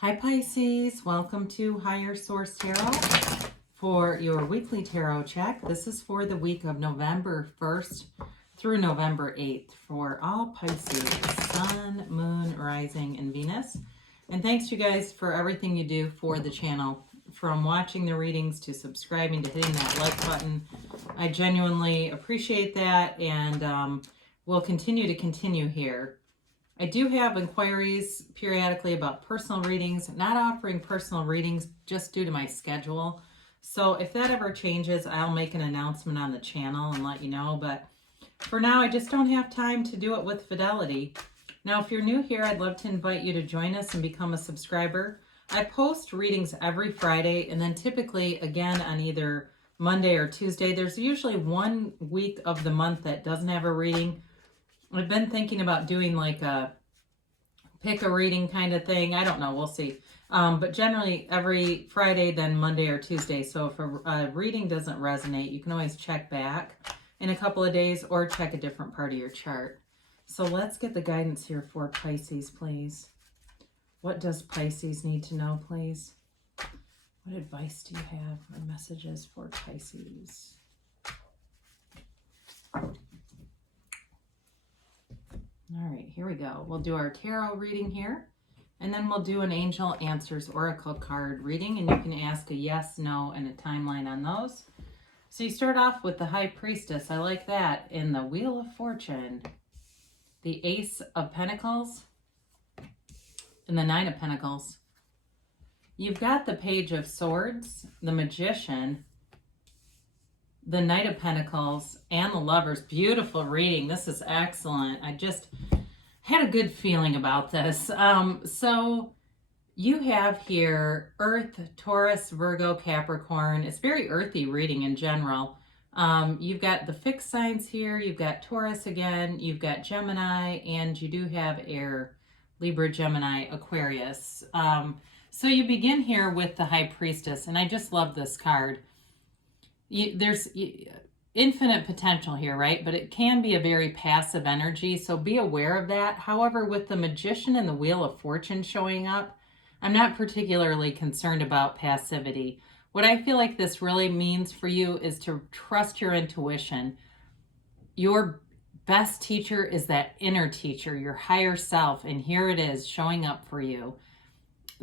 Hi Pisces, welcome to Higher Source Tarot for your weekly tarot check. This is for the week of November 1st through November 8th for all Pisces, Sun, Moon, Rising, and Venus. And thanks you guys for everything you do for the channel, from watching the readings to subscribing to hitting that like button. I genuinely appreciate that, and we'll continue here. I do have inquiries periodically about personal readings, not offering personal readings just due to my schedule. So if that ever changes, I'll make an announcement on the channel and let you know. But for now, I just don't have time to do it with fidelity. Now, if you're new here, I'd love to invite you to join us and become a subscriber. I post readings every Friday, and then typically again on either Monday or Tuesday. There's usually 1 week of the month that doesn't have a reading. I've been thinking about doing like a pick a reading kind of thing. I don't know. We'll see. But generally every Friday, then Monday or Tuesday. So if a reading doesn't resonate, you can always check back in a couple of days or check a different part of your chart. So let's get the guidance here for Pisces, please. What does Pisces need to know, please? What advice do you have or messages for Pisces? All right, here we go. We'll do our tarot reading here, and then we'll do an Angel Answers Oracle card reading, and you can ask a yes, no, and a timeline on those. So you start off with the High Priestess. I like that. In the Wheel of Fortune, the Ace of Pentacles, and the Nine of Pentacles. You've got the Page of Swords, the Magician, the Knight of Pentacles, and the Lovers. Beautiful reading. This is excellent. I just had a good feeling about this. So you have here Earth, Taurus, Virgo, Capricorn. It's very earthy reading in general. You've got the fixed signs here. You've got Taurus again. You've got Gemini, and you do have air, Libra, Gemini, Aquarius. So you begin here with the High Priestess, and I just love this card. There's infinite potential here, right? But it can be a very passive energy, so be aware of that. However, with the Magician and the Wheel of Fortune showing up, I'm not particularly concerned about passivity. What I feel like this really means for you is to trust your intuition. Your best teacher is that inner teacher, your higher self, and here it is showing up for you.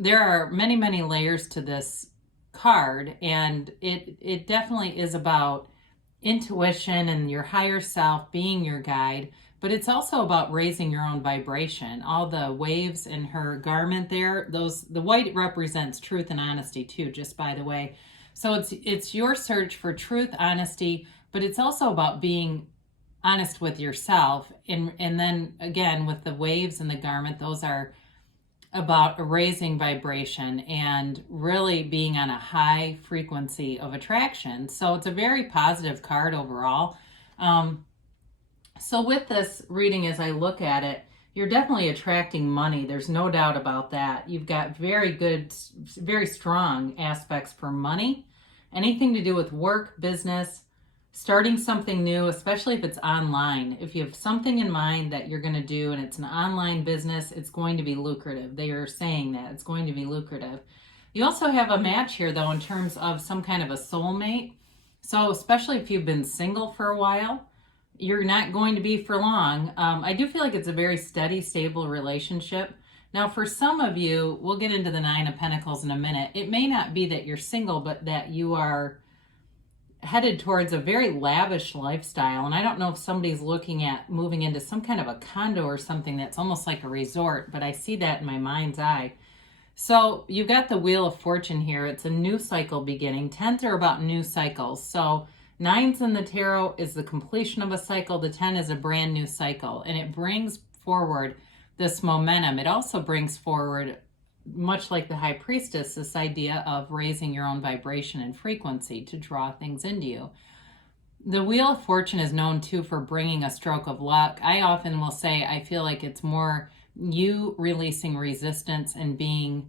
There are many, many layers to this card, and it definitely is about intuition and your higher self being your guide, but it's also about raising your own vibration. All the waves in her garment there, the white represents truth and honesty too, just by the way. So it's your search for truth, honesty, but it's also about being honest with yourself. And then again, with the waves in the garment, those are about raising vibration and really being on a high frequency of attraction. So it's a very positive card overall. So with this reading, as I look at it, you're definitely attracting money. There's no doubt about that. You've got very good, very strong aspects for money. Anything to do with work, business, starting something new, especially if it's online. If you have something in mind that you're going to do and it's an online business, it's going to be lucrative. They are saying that it's going to be lucrative. You also have a match here, though, in terms of some kind of a soulmate. So especially if you've been single for a while, you're not going to be for long. I do feel like it's a very steady, stable relationship. Now, for some of you, we'll get into the Nine of Pentacles in a minute. It may not be that you're single, but that you are headed towards a very lavish lifestyle. And I don't know if somebody's looking at moving into some kind of a condo or something that's almost like a resort, but I see that in my mind's eye. So you've got the Wheel of Fortune here. It's a new cycle beginning. 10s are about new cycles. So 9s in the tarot is the completion of a cycle. The 10 is a brand new cycle, and it brings forward this momentum. It also brings forward, much like the High Priestess, this idea of raising your own vibration and frequency to draw things into you. The Wheel of Fortune is known too for bringing a stroke of luck. I often will say I feel like it's more you releasing resistance and being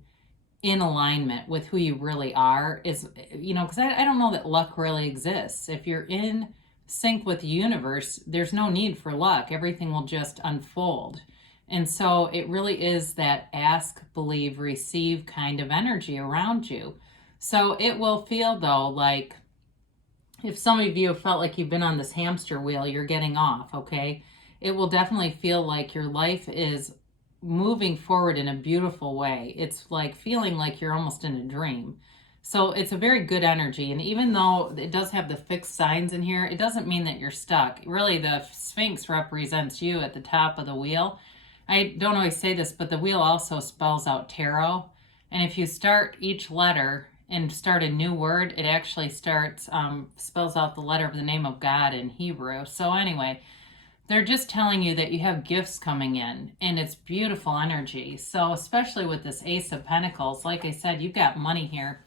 in alignment with who you really are. Is, because I don't know that luck really exists. If you're in sync with the universe, there's no need for luck. Everything will just unfold. And so it really is that ask, believe, receive kind of energy around you. So it will feel, though, like if some of you have felt like you've been on this hamster wheel, you're getting off, okay? It will definitely feel like your life is moving forward in a beautiful way. It's like feeling like you're almost in a dream. So it's a very good energy. And even though it does have the fixed signs in here, it doesn't mean that you're stuck. Really, the Sphinx represents you at the top of the wheel. I don't always say this, but the wheel also spells out tarot. And if you start each letter and start a new word, it actually spells out the letter of the name of God in Hebrew. So anyway, they're just telling you that you have gifts coming in, and it's beautiful energy. So especially with this Ace of Pentacles, like I said, you've got money here.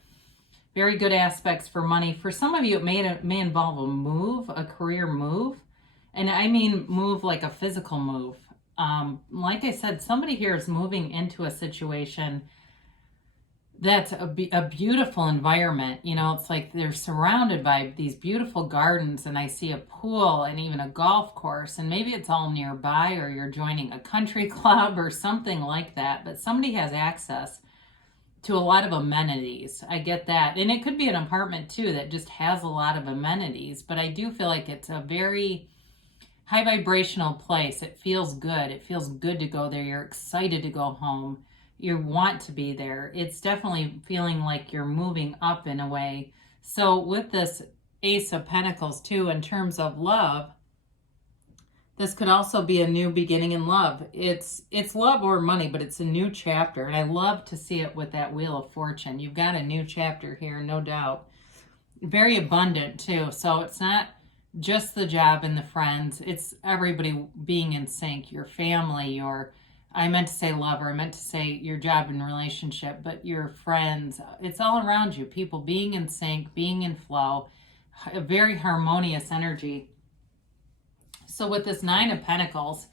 Very good aspects for money. For some of you, it may involve a move, a career move. And I mean move like a physical move. Like I said, somebody here is moving into a situation that's a beautiful environment. You know, it's like they're surrounded by these beautiful gardens, and I see a pool and even a golf course, and maybe it's all nearby, or you're joining a country club or something like that, but somebody has access to a lot of amenities. I get that. And it could be an apartment too that just has a lot of amenities, but I do feel like it's a very high vibrational place. It feels good. It feels good to go there. You're excited to go home. You want to be there. It's definitely feeling like you're moving up in a way. So with this Ace of Pentacles too, in terms of love, this could also be a new beginning in love. It's love or money, but it's a new chapter. And I love to see it with that Wheel of Fortune. You've got a new chapter here, no doubt. Very abundant too. So it's not just the job and the friends. It's everybody being in sync. Your family, I meant to say lover, I meant to say your job and relationship, but your friends. It's all around you. People being in sync, being in flow. A very harmonious energy. So with this Nine of Pentacles,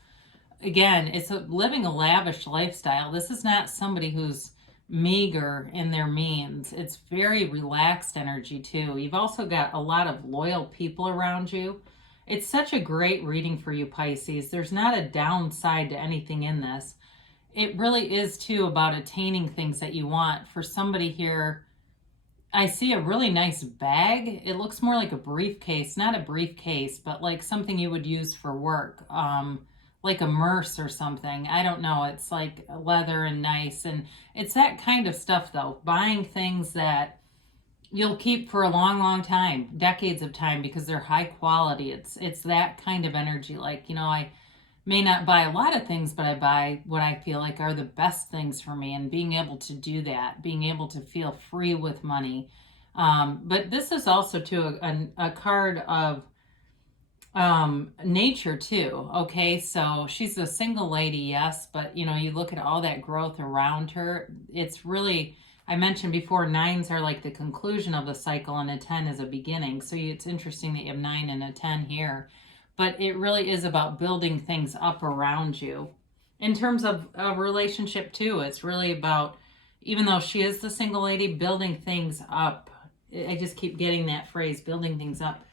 again, it's living a lavish lifestyle. This is not somebody who's meager in their means. It's very relaxed energy too. You've also got a lot of loyal people around you. It's such a great reading for you, Pisces. There's not a downside to anything in this. It really is too about attaining things that you want. For somebody here, I see a really nice bag. It looks more like a briefcase, not a briefcase, but like something you would use for work, like a merce or something. I don't know. It's like leather and nice. And it's that kind of stuff though. Buying things that you'll keep for a long, long time, decades of time, because they're high quality. It's that kind of energy. Like, you know, I may not buy a lot of things, but I buy what I feel like are the best things for me, and being able to do that, being able to feel free with money. But this is also too a card of nature too. Okay, so she's a single lady, yes, but you know, you look at all that growth around her. It's really, I mentioned before, nines are like the conclusion of the cycle, and a 10 is a beginning. So it's interesting that you have 9 and a 10 here. But it really is about building things up around you. In terms of a relationship too, it's really about, even though she is the single lady, building things up. I just keep getting that phrase, building things up.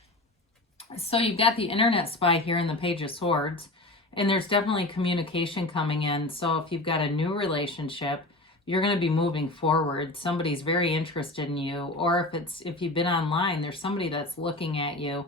So you've got the internet spy here in the Page of Swords, and there's definitely communication coming in. So if you've got a new relationship, you're going to be moving forward. Somebody's very interested in you, or if you've been online, there's somebody that's looking at you.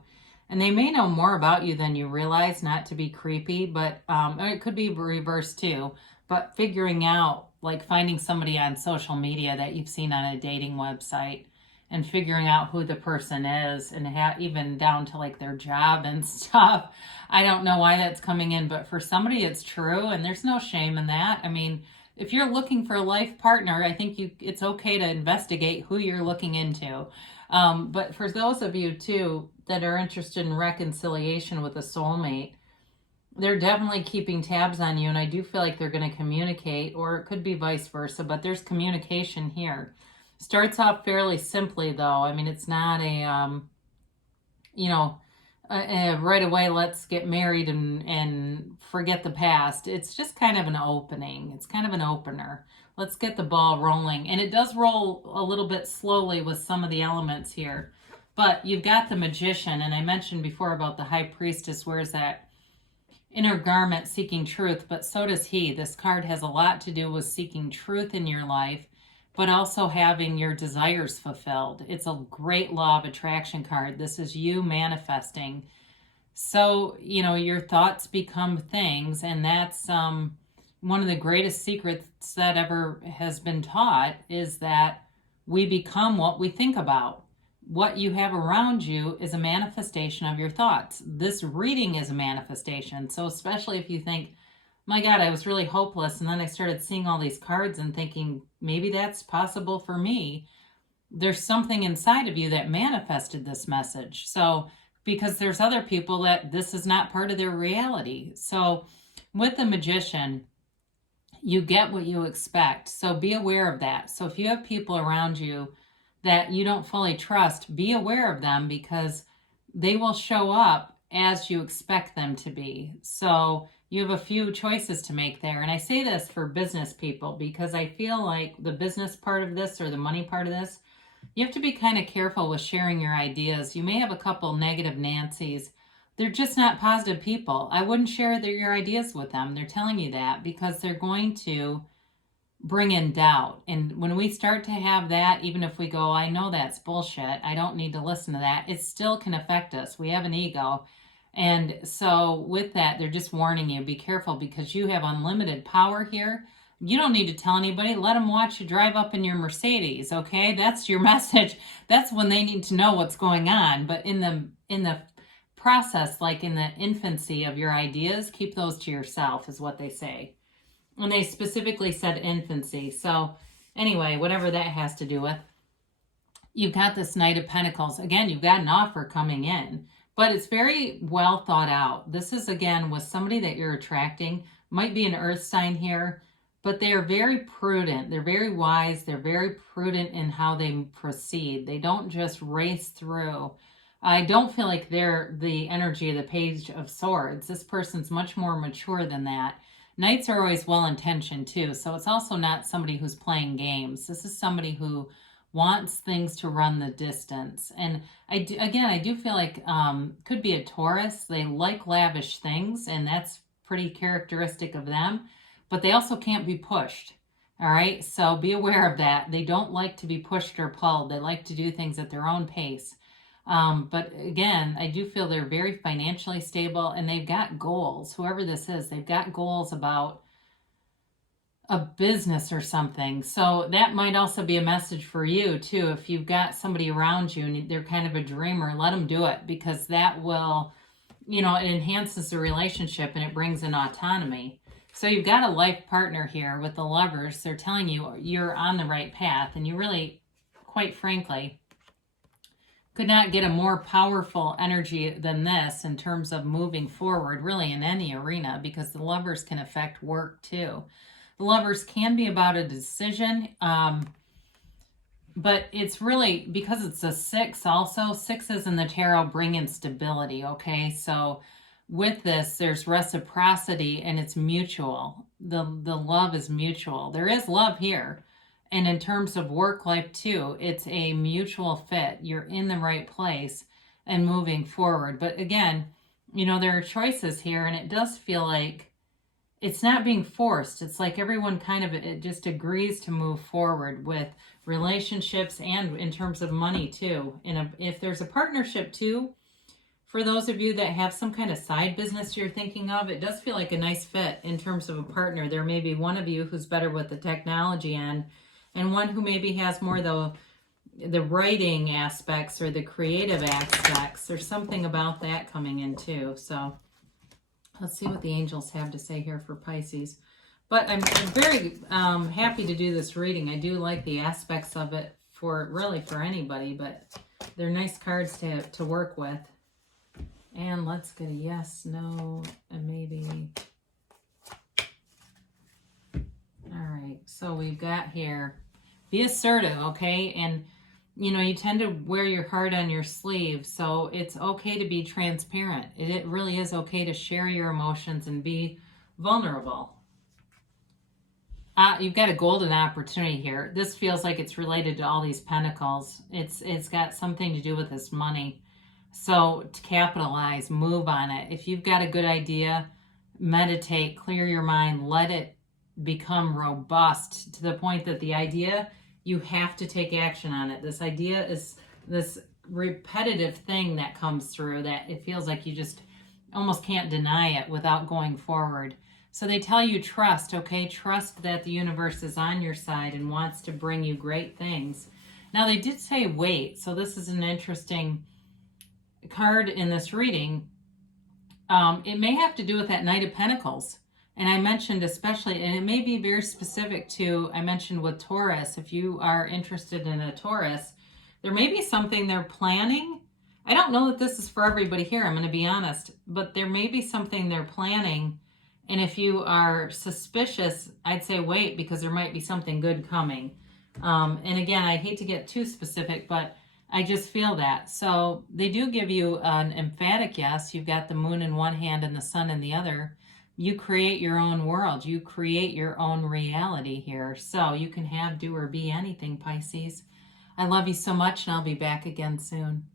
And they may know more about you than you realize, not to be creepy, but it could be reversed too. But figuring out, like finding somebody on social media that you've seen on a dating website, and figuring out who the person is, and even down to like their job and stuff. I don't know why that's coming in, but for somebody it's true, and there's no shame in that. I mean, if you're looking for a life partner, I think it's okay to investigate who you're looking into. But for those of you too that are interested in reconciliation with a soulmate, they're definitely keeping tabs on you, and I do feel like they're going to communicate, or it could be vice versa, but there's communication here. Starts off fairly simply though. I mean, it's not right away, let's get married and forget the past. It's just kind of an opening. It's kind of an opener. Let's get the ball rolling. And it does roll a little bit slowly with some of the elements here. But you've got the Magician, and I mentioned before about the High Priestess wears that inner garment seeking truth, but so does he. This card has a lot to do with seeking truth in your life, but also having your desires fulfilled. It's a great law of attraction card. This is you manifesting. So, you know, your thoughts become things, and that's one of the greatest secrets that ever has been taught, is that we become what we think about. What you have around you is a manifestation of your thoughts. This reading is a manifestation. So especially if you think, my God, I was really hopeless, and then I started seeing all these cards and thinking, maybe that's possible for me. There's something inside of you that manifested this message. So, because there's other people that this is not part of their reality. So with the Magician, you get what you expect. So be aware of that. So if you have people around you that you don't fully trust, be aware of them, because they will show up as you expect them to be. So you have a few choices to make there. And I say this for business people, because I feel like the business part of this, or the money part of this, you have to be kind of careful with sharing your ideas. You may have a couple negative Nancys. They're just not positive people. I wouldn't share your ideas with them. They're telling you that because they're going to bring in doubt. And when we start to have that, even if we go, I know that's bullshit, I don't need to listen to that, it still can affect us. We have an ego. And so with that, they're just warning you, be careful, because you have unlimited power here. You don't need to tell anybody. Let them watch you drive up in your Mercedes, okay? That's your message. That's when they need to know what's going on. But in the process, like in the infancy of your ideas, keep those to yourself, is what they say. And they specifically said infancy. So anyway, whatever that has to do with. You've got this Knight of Pentacles. Again, you've got an offer coming in, but it's very well thought out. This is, again, with somebody that you're attracting. Might be an earth sign here, but they are very prudent. They're very wise. They're very prudent in how they proceed. They don't just race through. I don't feel like they're the energy of the Page of Swords. This person's much more mature than that. Knights are always well-intentioned too, so it's also not somebody who's playing games. This is somebody who wants things to run the distance. And I do feel like could be a Taurus. They like lavish things, and that's pretty characteristic of them. But they also can't be pushed. All right, so be aware of that. They don't like to be pushed or pulled. They like to do things at their own pace. But again, I do feel they're very financially stable, and they've got goals. Whoever this is, they've got goals about a business or something. So that might also be a message for you too. If you've got somebody around you and they're kind of a dreamer, let them do it, because that will, you know, it enhances the relationship and it brings in autonomy. So you've got a life partner here with the Lovers. They're telling you you're on the right path, and you really, quite frankly, could not get a more powerful energy than this in terms of moving forward, really, in any arena, because the Lovers can affect work too. The Lovers can be about a decision, but it's really, because it's a 6 also, 6s in the tarot bring in stability, okay? So with this, there's reciprocity, and it's mutual. The love is mutual. There is love here. And in terms of work life too, it's a mutual fit. You're in the right place and moving forward. But again, you know, there are choices here, and it does feel like it's not being forced. It's like everyone kind of it just agrees to move forward with relationships and in terms of money too. And if there's a partnership too, for those of you that have some kind of side business you're thinking of, it does feel like a nice fit in terms of a partner. There may be one of you who's better with the technology end, and one who maybe has more the writing aspects or the creative aspects. There's something about that coming in too. So let's see what the angels have to say here for Pisces. But I'm very happy to do this reading. I do like the aspects of it for anybody, but they're nice cards to work with. And let's get a yes, no, and maybe. All right, so we've got here, be assertive, okay? And, you know, you tend to wear your heart on your sleeve, so it's okay to be transparent. It really is okay to share your emotions and be vulnerable. You've got a golden opportunity here. This feels like it's related to all these pentacles. It's got something to do with this money. So to capitalize, move on it. If you've got a good idea, meditate, clear your mind, let it become robust to the point that the idea, you have to take action on it. This idea is this repetitive thing that comes through that it feels like you just almost can't deny it without going forward. So they tell you trust, okay? Trust that the universe is on your side and wants to bring you great things. Now they did say wait, so this is an interesting card in this reading. It may have to do with that Knight of Pentacles. And I mentioned especially, and it may be very specific to, I mentioned with Taurus, if you are interested in a Taurus, there may be something they're planning. I don't know that this is for everybody here, I'm going to be honest, but there may be something they're planning. And if you are suspicious, I'd say wait, because there might be something good coming. And again, I hate to get too specific, but I just feel that. So they do give you an emphatic yes. You've got the moon in one hand and the sun in the other. You create your own world. You create your own reality here. So you can have, do, or be anything, Pisces. I love you so much, and I'll be back again soon.